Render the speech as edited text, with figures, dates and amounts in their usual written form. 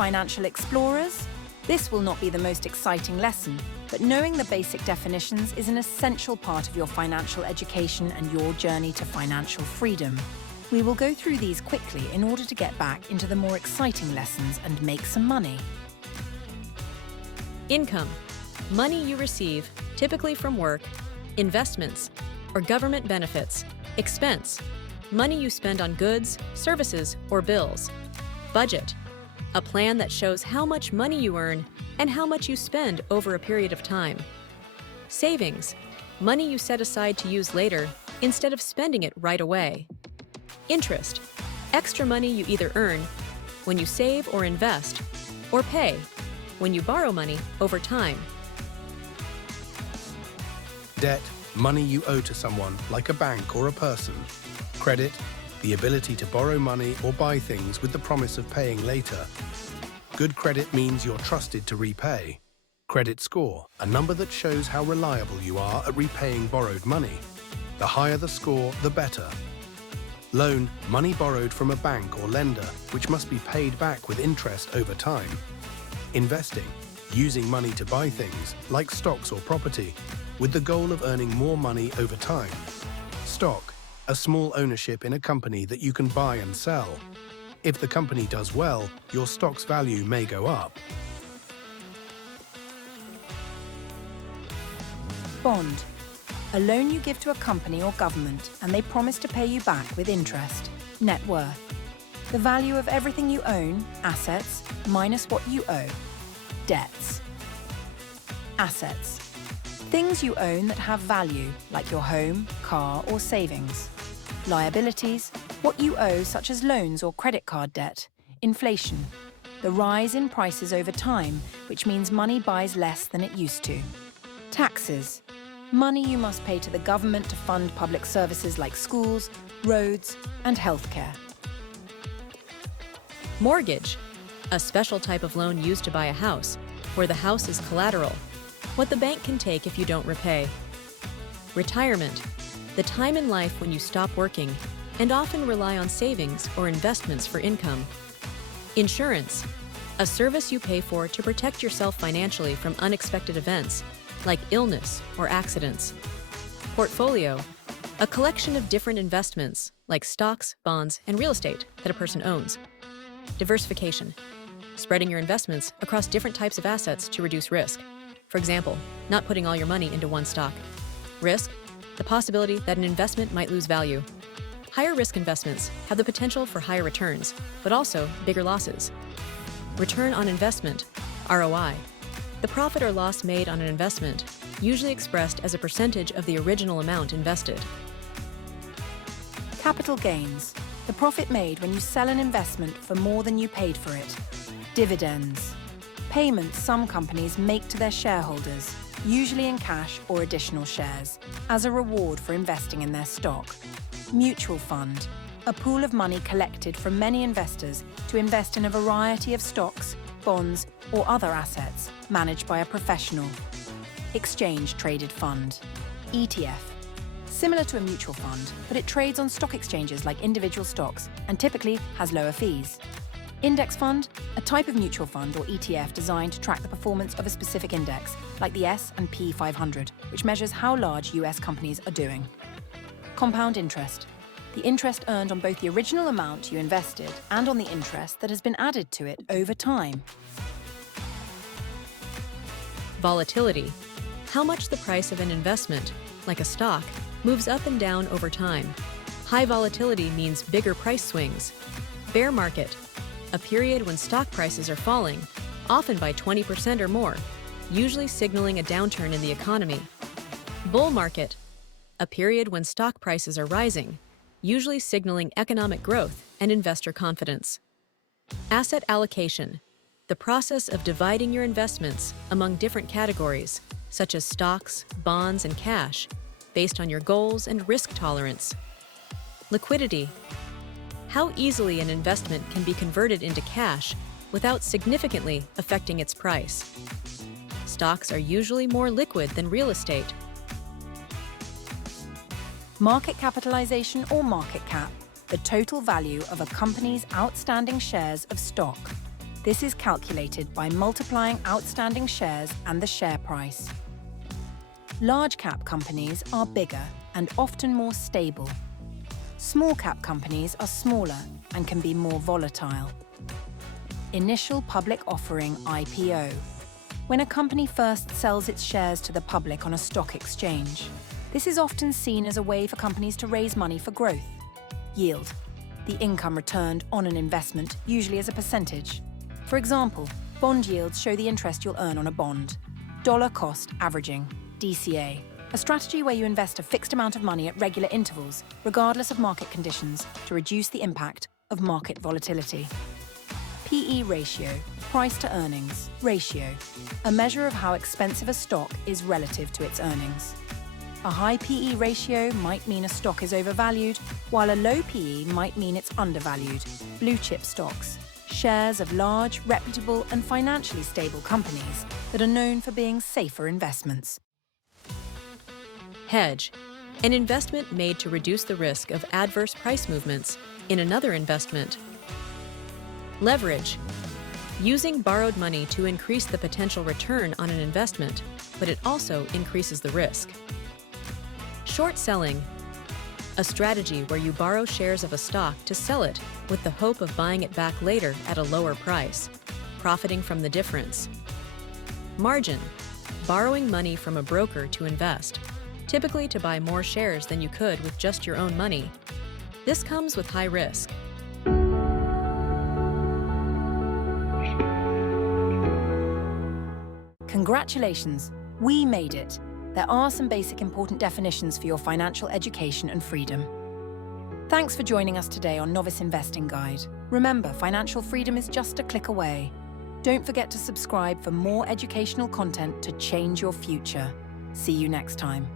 financial explorers? This will not be the most exciting lesson, but knowing the basic definitions is an essential part of your financial education and your journey to financial freedom. We will go through these quickly in order to get back into the more exciting lessons and make some money. Income. Money you receive, typically from work, investments, or government benefits. Expense. Money you spend on goods, services, or bills. Budget. A plan that shows how much money you earn and how much you spend over a period of time. Savings. Money you set aside to use later instead of spending it right away. Interest. Extra money you either earn when you save or invest, or pay when you borrow money over time. Debt, money you owe to someone, like a bank or a person. Credit, the ability to borrow money or buy things with the promise of paying later. Good credit means you're trusted to repay. Credit score, a number that shows how reliable you are at repaying borrowed money. The higher the score, the better. Loan, money borrowed from a bank or lender, which must be paid back with interest over time. Investing, using money to buy things, like stocks or property, with the goal of earning more money over time. Stock, a small ownership in a company that you can buy and sell. If the company does well, your stock's value may go up. Bond. A loan you give to a company or government and they promise to pay you back with interest. Net worth. The value of everything you own, assets, minus what you owe. Debts. Assets. Things you own that have value, like your home, car, or savings. Liabilities. What you owe, such as loans or credit card debt. Inflation. The rise in prices over time, which means money buys less than it used to. Taxes. Money you must pay to the government to fund public services like schools, roads, and healthcare. Mortgage. A special type of loan used to buy a house, where the house is collateral. What the bank can take if you don't repay. Retirement. The time in life when you stop working and often rely on savings or investments for income. Insurance. A service you pay for to protect yourself financially from unexpected events, like illness or accidents. Portfolio. A collection of different investments, like stocks, bonds, and real estate that a person owns. Diversification. Spreading your investments across different types of assets to reduce risk. For example, not putting all your money into one stock. Risk. The possibility that an investment might lose value. Higher risk investments have the potential for higher returns, but also bigger losses. Return on investment, ROI. The profit or loss made on an investment, usually expressed as a percentage of the original amount invested. Capital gains. The profit made when you sell an investment for more than you paid for it. Dividends. Payments some companies make to their shareholders, usually in cash or additional shares, as a reward for investing in their stock. Mutual fund. A pool of money collected from many investors to invest in a variety of stocks, bonds, or other assets managed by a professional. Exchange-traded fund. ETF. Similar to a mutual fund, but it trades on stock exchanges like individual stocks and typically has lower fees. Index fund, a type of mutual fund or ETF designed to track the performance of a specific index, like the S&P 500, which measures how large US companies are doing. Compound interest. The interest earned on both the original amount you invested and on the interest that has been added to it over time. Volatility. How much the price of an investment, like a stock, moves up and down over time. High volatility means bigger price swings. Bear market. A period when stock prices are falling, often by 20% or more, usually signaling a downturn in the economy. Bull market. A period when stock prices are rising, usually signaling economic growth and investor confidence. Asset allocation. The process of dividing your investments among different categories, such as stocks, bonds, and cash, based on your goals and risk tolerance. Liquidity. How easily an investment can be converted into cash without significantly affecting its price. Stocks are usually more liquid than real estate. Market capitalization or market cap, the total value of a company's outstanding shares of stock. This is calculated by multiplying outstanding shares and the share price. Large cap companies are bigger and often more stable. Small cap companies are smaller and can be more volatile. Initial public offering (IPO). When a company first sells its shares to the public on a stock exchange, this is often seen as a way for companies to raise money for growth. Yield, the income returned on an investment, usually as a percentage. For example, bond yields show the interest you'll earn on a bond. Dollar cost averaging, DCA, a strategy where you invest a fixed amount of money at regular intervals, regardless of market conditions, to reduce the impact of market volatility. PE ratio, price to earnings ratio, a measure of how expensive a stock is relative to its earnings. A high PE ratio might mean a stock is overvalued, while a low PE might mean it's undervalued. Blue chip stocks, shares of large, reputable and financially stable companies that are known for being safer investments. Hedge, an investment made to reduce the risk of adverse price movements in another investment. Leverage, using borrowed money to increase the potential return on an investment, but it also increases the risk. Short selling, a strategy where you borrow shares of a stock to sell it with the hope of buying it back later at a lower price, profiting from the difference. Margin, borrowing money from a broker to invest, typically to buy more shares than you could with just your own money. This comes with high risk. Congratulations, we made it. There are some basic important definitions for your financial education and freedom. Thanks for joining us today on Novice Investing Guide. Remember, financial freedom is just a click away. Don't forget to subscribe for more educational content to change your future. See you next time.